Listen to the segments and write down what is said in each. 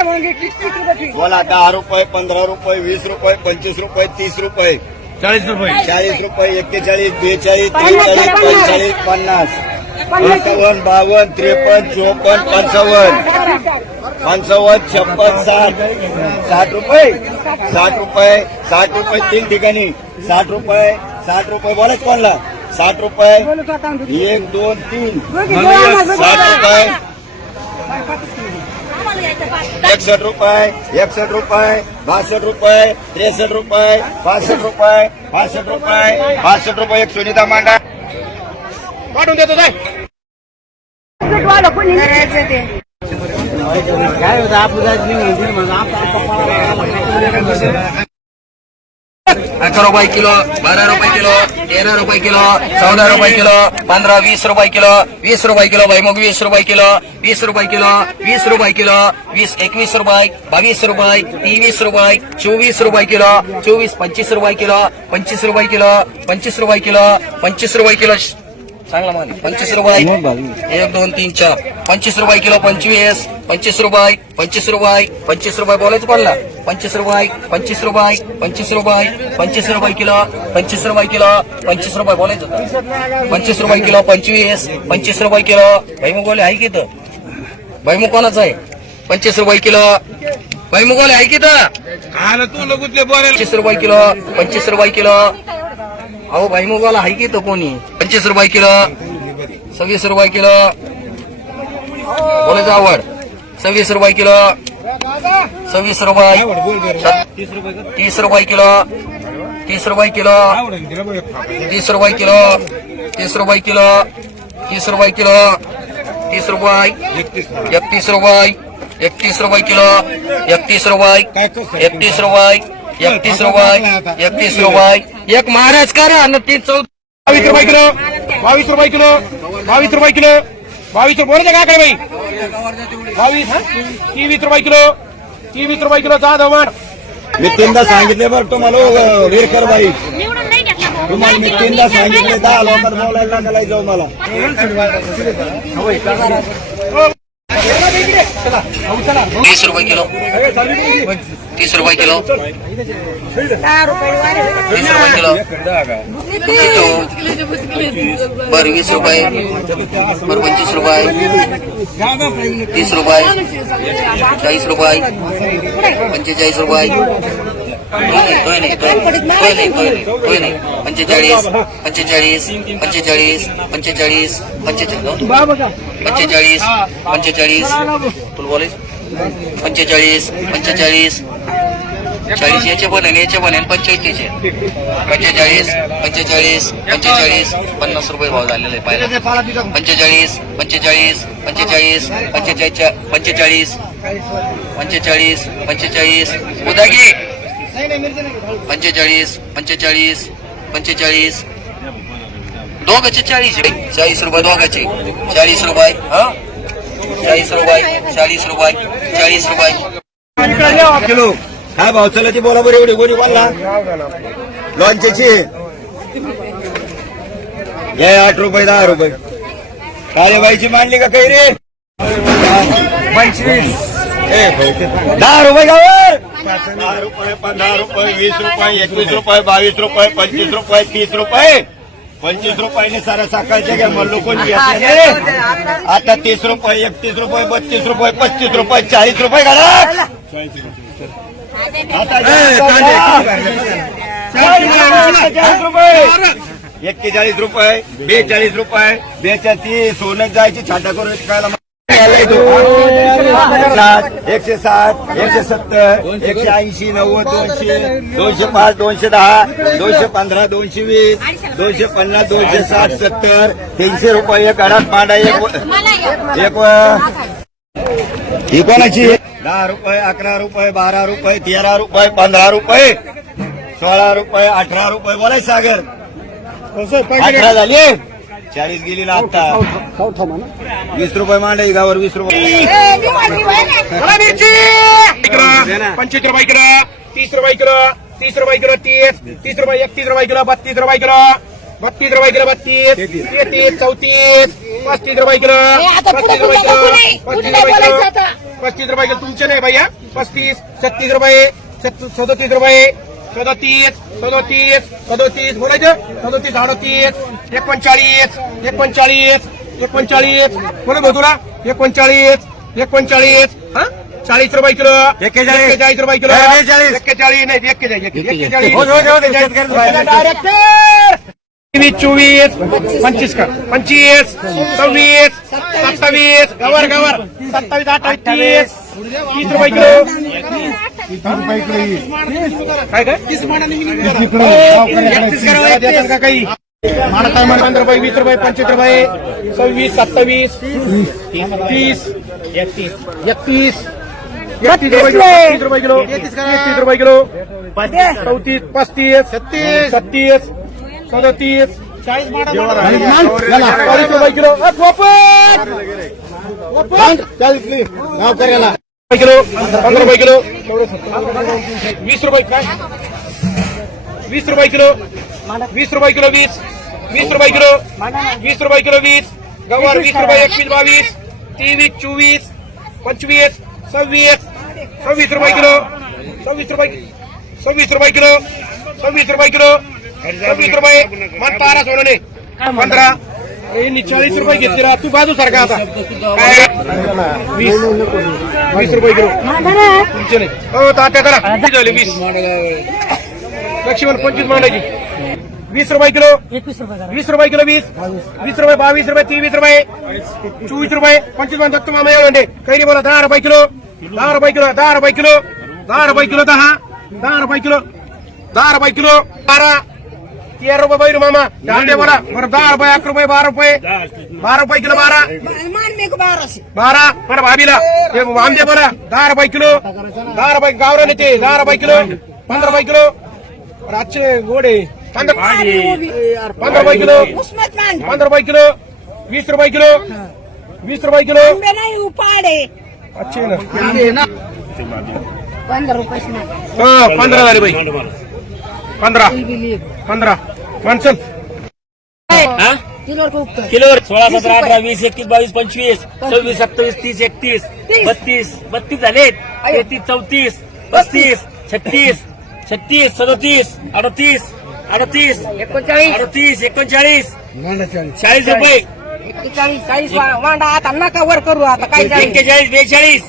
बोला 10 रुपये 15 रुपये 20 रुपये 25 रुपये 30 रुपये 40 रुपये 40 रुपये 41 42 43 45 50 51 52 53 54 55 56 60 रुपये 60 रुपये 3 ठिकाणी 60 रुपये बोलाच कोणला 60 रुपये 1 2 3 60 रुपये 61 रुपये 62 रुपये 63 रुपये 65 रुपये एक सुनीता मांडा पाठवून देतो जाय काय होतं आपलं 11 रुपये किलो 12 रुपये किलो 13 रुपये किलो 14 रुपये किलो 15 20 रुपये किलो 20 रुपये किलो भैमुग 20 रुपये किलो 20 रुपये किलो 20 रुपये किलो 20 21 रुपये 22 रुपये 23 रुपये 24 रुपये किलो 24 25 रुपये किलो 25 रुपये किलो 25 रुपये किलो 25 रुपये किलो चांगला माल 25 रुपये 1 2 3 4 25 रुपये किलो 25 रुपये 25 रुपये बोलायचं पडला 25 रुपये 25 रुपये 25 रुपये 25 रुपये किलो 25 रुपये किलो 25 रुपये बोलायचं 25 रुपये किलो 25 रुपये किलो भैमुग बोले आहे की तर भैमुग कोणाचं आहे 25 रुपये किलो भैमुग बोले आहे की तर तू लगुतले बोलायला 25 रुपये किलो 25 रुपये किलो अहो भैमुग वाला आहे की तर कोणी 25 रुपये किलो 26 रुपये किलो बोलायचं आवड 26 रुपये किलो 26 रुपये 30 रुपये किलो 30 रुपये किलो 30 रुपये किलो 30 रुपये किलो 30 रुपये किलो 30 रुपये 31 रुपये 31 रुपये किलो 31 रुपये 31 रुपये 31 रुपये 31 रुपये एक महाराज करा आणि 22 रुपये किलो 22 रुपये किलो 22 रुपये किलो 22 बोलायचं काय भाई 23 रुपये किलो 23 रुपये किलो जा धवण मी तीनदा सांगितले बरं तुम्हाला विरकर बाई तुम्हाला मी तीनदा सांगितले 10 लोकांना बोलायला लागला जाऊ मला 30 रुपये किलो 30 रुपये किलो 30 रुपये किलो बरं 20 रुपये बरं 25 रुपये 30 रुपये 40 रुपये 45 रुपये तो नाही 45 तुला बोलायचं 45 40 याचे बनेल 45 50 रुपये भाव झालेला आहे पाहिजे 45 उदागी 45 दोघाचे 40 रुपये दोघाचे 40 रुपये 40 रुपये किलो काय भाव चालला ती बोला बरं एवढी गोडी बोलला लॉन्चची हे 8 रुपये 10 रुपये काळेबाईची मांडली का काही रे 25 10 रुपये गावर 10 रुपये 15 रुपये 20 रुपये 21 रुपये 22 रुपये 25 रुपये 30 रुपये 25 रुपयाने सारा सकाळच्या घ्या मग लोक आता 30 रुपये 31 रुपये 32 रुपये 35 रुपये 40 रुपये घाला 41 रुपये 42 रुपये 42 सोनं जायची छाटा करून खायला 160 170 180 90 200 205 210 215 220 250 260 70 300 रुपये एक अडात पांडा एक ही कोणाची 10 रुपये 11 रुपये 12 रुपये 13 रुपये 15 रुपये 16 रुपये 18 रुपये बोलाय सागर 18 झाली 40 गेली ना आता 20 रुपये मांडाई गावर 20 रुपये 25 रुपये किलो 30 रुपये किलो 30 रुपये किलो 30 रुपये 31 रुपये किलो 32 रुपये किलो 32 रुपये किलो 32 33 34 35 रुपये किलो आता पुढे 35 रुपये पुढे किलो पुढे 35 पुढे रुपये बोलायचं किलो आता 35 रुपये किलो तुमचे नाही भैया 35 36 रुपये 37 रुपये 37 37 37 बोलायचं 37 38 39 बोलत हो तुला 39 हा 40 रुपये किलो 41 रुपये किलो 41 नाही 41 डायरेक्टर 24 25 का 25 26 27 गवर 27 28 30 रुपये किलो काय 31 करा काही 15 रुपये 20 रुपये 25 रुपये 26 27 30 31 31 रुपये किलो 31 रुपये किलो 34 35 36 37 37 40 रुपये किलो 15 रुपये किलो 20 रुपये काय 20 रुपये किलो 20 रुपये किलो 20 रुपये किलो 20 रुपये किलो 20 गवार 20 रुपये 21 22 23 24 25 26 रुपये किलो 26 रुपये किलो 26 रुपये किलो 26 रुपये मग 12 सोडले 15 40 रुपये घेतले रा तू बाजू सारखा आता 20 रुपये किलो तुमचे नाही हो तात्या करा किती झाले 20 लक्ष्मण 25 मांडायची 20 रुपये किलो 20 रुपये किलो 20 रुपये 22 रुपये 23 रुपये 24 रुपये 25 दत्त मामा एवढे काही नाही बोला 10 रुपये किलो 10 रुपये किलो 10 रुपये किलो 10 रुपये किलो 10 रुपये किलो 10 रुपये किलो 12 13 रुपये बैरू मामा झाले बोला बरं 10 रुपये 11 रुपये 12 रुपये 12 रुपये किलो 12 बरं भाभीला आमदे बोला 10 रुपये किलो 10 रुपये गावरा नेते 10 रुपये किलो 15 रुपये किलो रातचे गोडे 15 रुपये किलो 15 रुपये किलो 20 रुपये किलो 20 रुपये किलो नाही उपाडे अच्छे ना 15 रुपये हा 15 झाले बाई 15 माणसं किलोवर 16 17 18 20 21 22 25 26 27 30 31 32 झालेत 33 34 35 36 36 37 38 38 38 39 40 रुपये 41 वांडा आता नका वर करू आता काय 41 42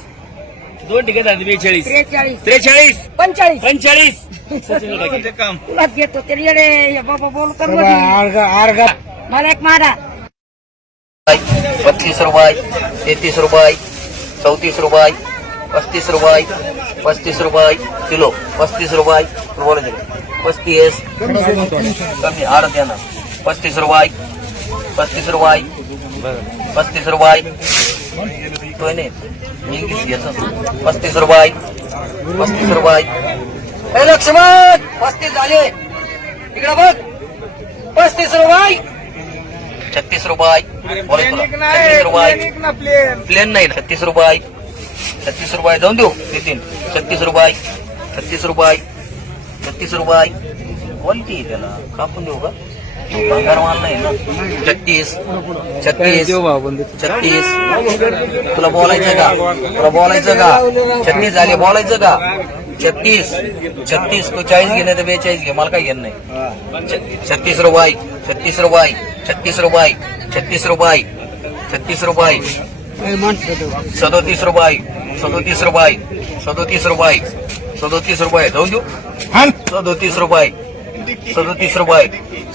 दोन ठिकाणी झाले 42 43 45 तुला घेतो तरी येडे बाबा बोल कर मला एक मारा 32 रुपये 33 रुपये 34 रुपये 35 रुपये 35 रुपये किलो 35 रुपये बोलायचं 35 कमी आडत या ना 35 रुपये 35 रुपये 35 रुपये तो नाही इंग्लिश घ्यायचं 35 रुपये 35 रुपये हे लक्ष्मण 35 झाले इकडे बघ 35 रुपये 36 रुपये बोलायचं 36 रुपये प्लेन नाही 36 रुपये 36 रुपये जाऊन देऊ नितीन 36 रुपये 36 रुपये 36 रुपये क्वालिटी त्याला कापून देऊ का भंगार माल नाही ना 36 तुला बोलायचं का 36 झाले बोलायचं का 36 तू 40 घेणे तर 42 घे मला काही घेणं नाही 36 रुपये 36 रुपये 36 रुपये 36 रुपये 36 रुपये 37 रुपये 37 रुपये 37 रुपये 37 रुपये जाऊन देऊ 37 रुपये 37 रुपये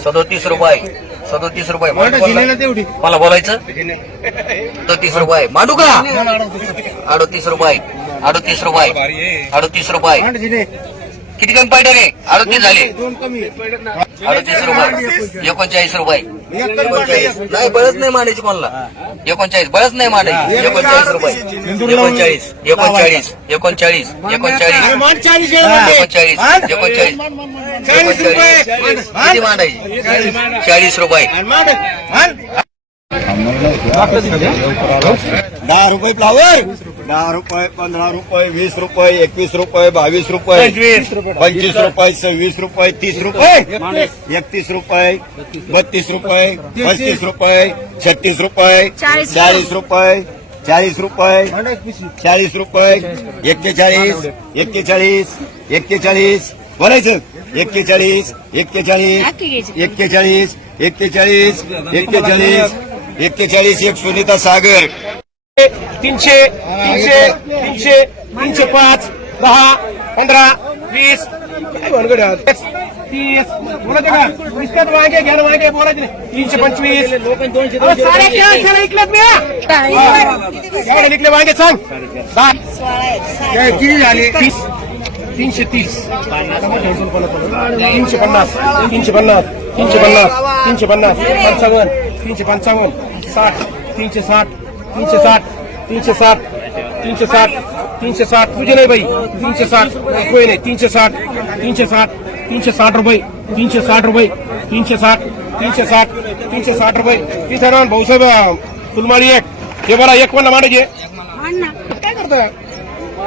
37 रुपये 37 रुपये मला बोलायचं 37 रुपये मांडू का 38 रुपये 38 रुपये 38 रुपये किती कमी पाहिजे रे 38 झाले 38 रुपये 39 रुपये 39 नाही बळच नाही मांडायची कोणाला 39 बळच नाही मांडायची 39 रुपये 39 39 39 किती मांडायची 40 रुपये 10 रुपये फ्लावर, 10 रुपये, 15 रुपये, 20 रुपये, 21 रुपये, 22 रुपये, 25 रुपये, 26 रुपये, 30 रुपये, 31 रुपये, 32 रुपये, 35 रुपये, 36 रुपये, 40 रुपये, 40 रुपये, 40 रुपये, 41, 41, 41, बोलायचं 41, 41, 41, 41, 41, 41, एक सुनीता सागर 300, 300, 300, 305, 10, 15, 20, काय भानगड आहे आज? 30, बोलायचं का? इतक्यात वांगे घ्या ना, वांगे बोलायचे नाही. 325, अहो, साडे 400 ऐकलं मी. एवढे निघले वांगे सांग. 10, किती झाले? 30, 330, 350, 350, 350, 350, 55, 355, 60, 360, 360, 360, 360, 360, तुझे नाही बाई 360, कोई नाही 360, 360, 360 रुपये, 360 रुपये, 360, 360, 360 रुपये. ती सर्व भाऊसाहेब फुलमाळी एक हे बरा 51 मांडायचे. काय करतो काय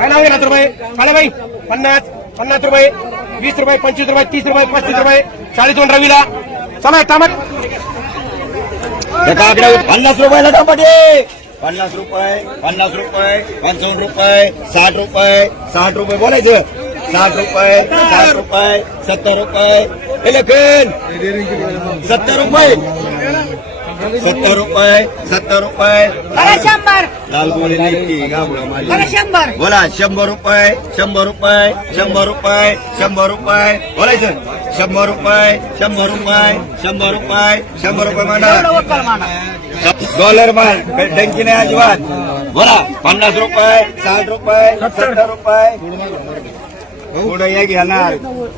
नाव आहे? 7 रुपये आला बाई 50, 50 रुपये, 20 रुपये, 25 रुपये, 30 रुपये, 35 रुपये, 42 रवीला चला तामट 50 रुपयाला टमाटे, 50 रुपये, 50 रुपये, 55 रुपये, 60 रुपये, 60 रुपये बोलायचं 60 रुपये, 60 रुपये, 70 रुपये, हे लेखन 70 रुपये, 70 रुपये, 70 रुपये, लाल गोळी नाही गावडा माझी बोला 100 रुपये, 100 रुपये, 100 रुपये, 100 रुपये बोलायचं 100 रुपये, 100 रुपये, 100 रुपये, 100 रुपये म्हणा डॉलर माल डंकी नाही अजिबात बोला 50 रुपये, 60 रुपये, 70 रुपये पुढे हे घेणार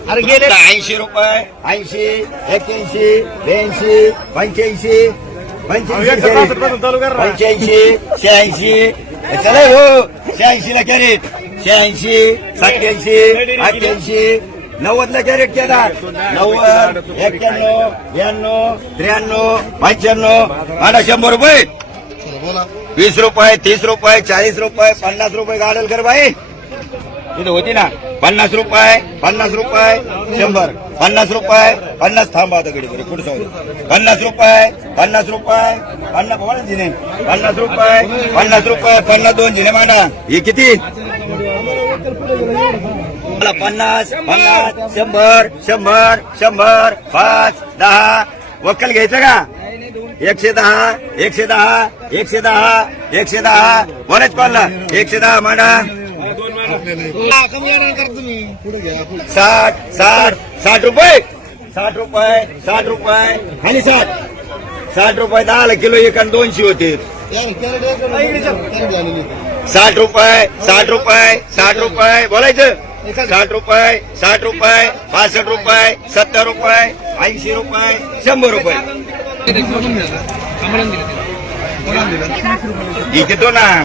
अरे गेले 80 रुपये, 80, 81, 82, 85, 85, 86, चला हो 86 ला कॅरेट 86, 87, 88, 90 ला कॅरेट केदार 90, 91, 92, 93, 95 आता 100 रुपये 20 रुपये, 30 रुपये, 40 रुपये, 50 रुपये गाडल कर बाई तिथे होती ना 50 रुपये, 50 रुपये, 100, 50 रुपये, 50 थांबा आता कडे पुढे जाऊ 50 रुपये, 50 रुपये, 50 बोला जिने 50 रुपये, 50 रुपये, 52 जिने मांडा हे किती 50, 50, 100, 100, 100, 5, 10 वक्कल घ्यायचं का 110, 110, 110, 110 बोलायच पाहिला 110 मांडा 60, 60, 60 रुपये 60 रुपये 60 रुपये आणि 60 रुपये 10 किलो एक आणि 200 होते 60 रुपये 60 रुपये 60 रुपये बोलायचं 60 रुपये 60 रुपये 65 रुपये 70 रुपये 80 रुपये 100 रुपये घेतो ना